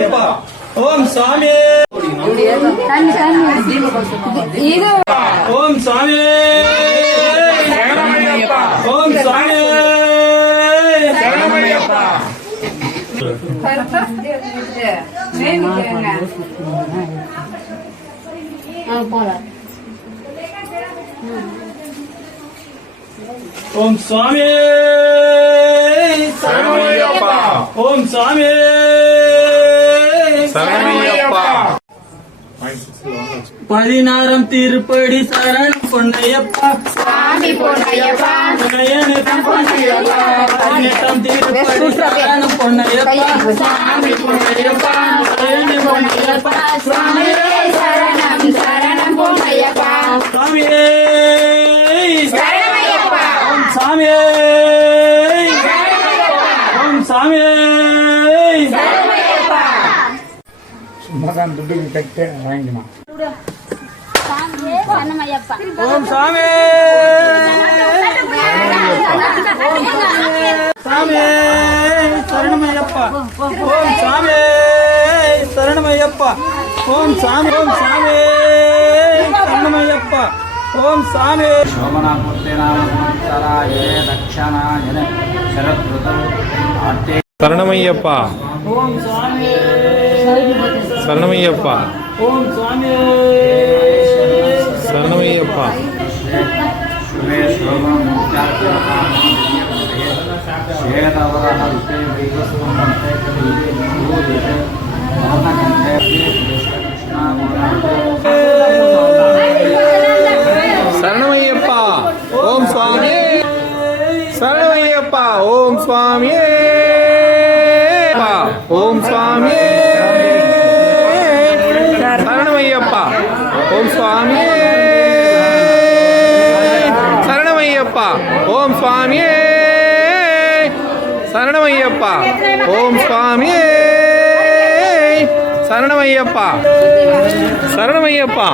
சரணமையப்பா ஓம் சாமி ஓம் சாமி ஓம் சாமி சரணமையப்பா ஓம் சாமி சரணமையப்பா ஓம் சாமி சரணமையப்பா 16 திருப்படி சரணம் பொன்னையப்பா சாமி பொன்னையப்பா பொன்னையப்பா 18 திருப்படி சரணம் பொன்னையப்பா சாமி பொன்னையப்பா பொன்னையப்பா சாமி சரணம் சரணம் பொன்னையப்பா சாமி சரணமையப்பா ஓம் சாமி ஓம் சாமி சரணமையப்பா சும்மாதான் துட்டு கட்டே வாங்கிக்கலாம் ஓம் சாமி சாமி சரணமையப்பா ஓம் சாமி சரணமையப்பா ஓம் சாமி ஓம் சாமி சரணமையப்பா ஓம் சாமி சோமநாமூர்த்தி நாமசராய தக்ஷணாய சரத்ருதம் சரணமையப்பா ஓம் சாமி சரணமையப்பா ஓம் சாமி சரணமையப்பா சரணமையப்பா ஓம் சுவாமி சரணமையப்பா ஓம் சுவாமி ஓம் சுவாமி சரணமையப்பா ஓம் சுவாமி சரணமையப்பா ஓம் சுவாமி சரணமையப்பா ஓம் சுவாமி சரணமையப்பா சரணமையப்பா